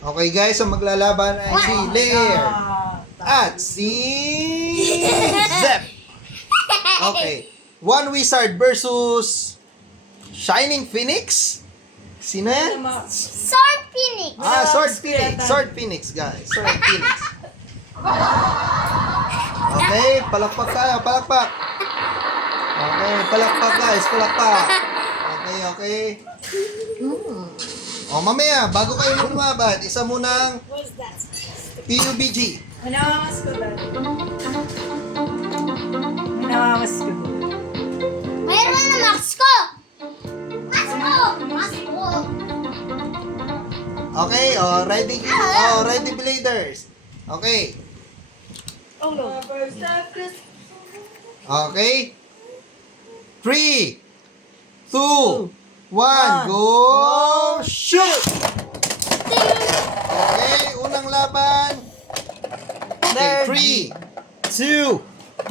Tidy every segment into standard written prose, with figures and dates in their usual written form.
Okay guys, so maglalaban ay si Lair at si Zep. Okay. One Wizard versus Shining Phoenix. Sino yan? Sword Phoenix. Sword Phoenix. Sword Phoenix, guys. Sword Phoenix. Okay, palakpak tayo. Palakpak. Okay, palakpak guys. Palakpak. Okay. O, mamaya, bago kayo lumaban, isa munang What's that? PUBG. Namamas ko ba? Namamas ko. Mayroon na Max ko! Max ko! Okay, ready? Ready Bladers. Okay. Oh no. Okay. 3, 2, 1, go! Shoot! Okay, unang laban. Okay, 3, 2,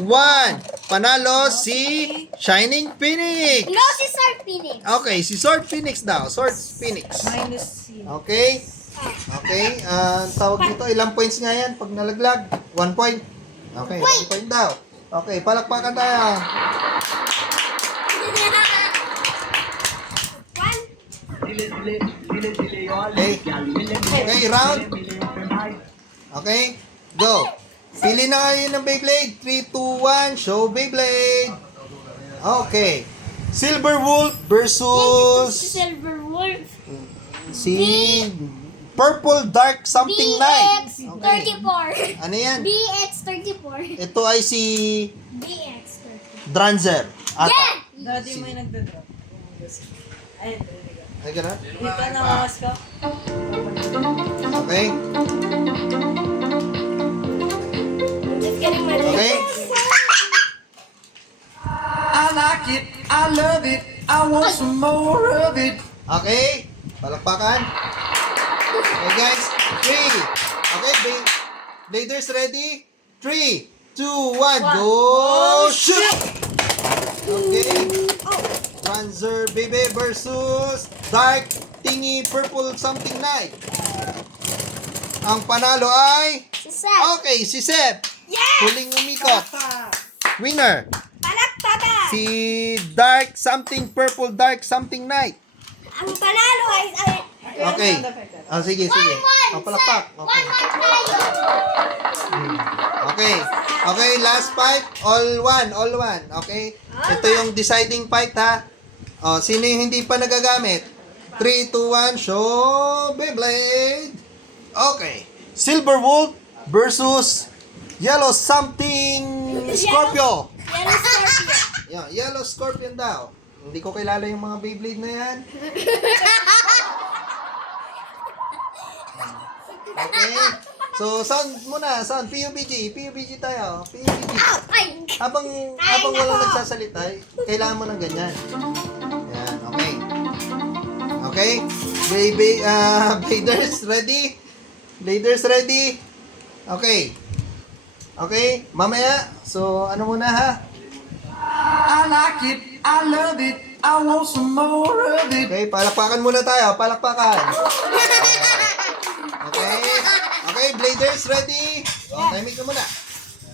1. Panalo si Shining Phoenix. No, si Sword Phoenix. Okay, si Sword Phoenix daw. Sword Phoenix. Minus C. Okay. Okay, tawag dito, ilang points nga yan pag nalaglag? 1 point. Okay, 1 point daw. Okay, palakpakan tayo. Okay. Okay, round. Okay, go. Pili na kayo ng Beyblade. 3, 2, 1, show Beyblade. Okay. Silver Wolf Si versus Silver Wolf. si Purple Dark Something Night. Okay. BX34. Ano yan? BX34. Ito ay si BX34. Dranzer. Ata. Yeah! Dati may nagdadrop. Ayun, talaga. Ay, ganun? Dito namamas ko. Okay. Just getting my Okay. I like it, I love it, I want some more of it. Okay. Palakpakan. Okay, guys. 3. Okay, Bladers ready? 3, 2, 1, go! Shoot! Okay. Dranzer Baby versus Dark Tingy Purple Something Night. Ang panalo ay... Si Seth. Okay, si Seb. Yeah! Huling umikot. Winner. Palakpakan! Si Dark Something Purple Dark Something Night. Ang panalo ay... Okay. Sige. Palakpak. Okay. 1-1 tayo! Okay. Okay, last fight. All one. Okay? Ito yung deciding fight, ha? Sino yung hindi pa nagagamit? 3, 2, 1, show Beyblade. Okay. Silver Wolf versus Yellow Something Scorpio. Yellow Scorpio. Yan, Yellow Scorpion daw. Hindi ko kilala yung mga Beyblade na yan. Okay. So, sound muna. Sound. PUBG tayo. PUBG. Ay! Habang walang nagsasalita, kailangan mo ng ganyan. Yan, okay. Okay? Bladers ready? Bladers ready? Okay. Okay, mamaya. So, ano muna ha? I like it, I love it, I want some more of it. Okay, palakpakan muna tayo. Palakpakan. Okay. Okay, Bladers ready? Okay, make ka muna.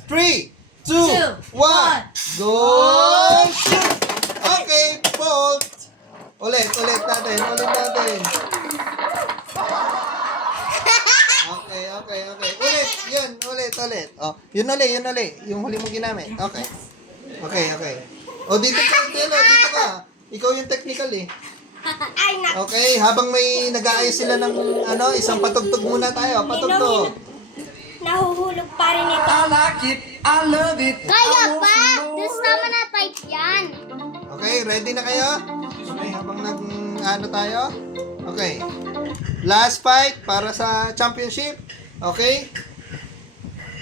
3, 2, 1, go! Shoot! Okay, bolt. Ulit natin. Okay. Ulit. Yun ulit. Yung huli mong ginamit. Okay. Dito ka. Ikaw yung technical eh. Ay, nak! Okay, habang may nag-aayos sila ng isang patugtog muna tayo. Patugtog. Nahuhulog pa rin ito. I like it, I love it, Kaya I want pa! some more. Diyos naman na type yan. Okay, ready na kayo? Okay, habang tayo? Okay. Last fight para sa championship. Okay?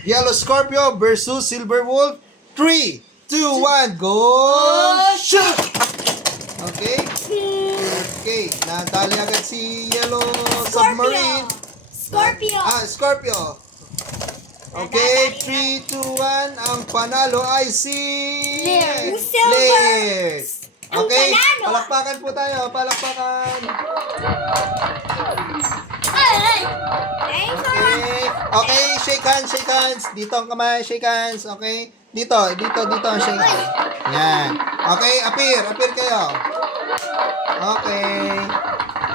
Yellow Scorpio versus Silver Wolf. 3, 2, 1, go! Shoot! Okay? Okay, nadali agad si Yellow Submarine. Scorpio. Scorpio. Okay, 3, 2, 1. Ang panalo ay si... Lair. Silver. Lair. Ang Okay, panalo. palakpakan po tayo. Palakpakan. Ay! Okay, shake hands, shake hands. Dito ang kamay, shake hands. Okay? Dito ang shake hands. Yan. Okay, appear kayo. Okay.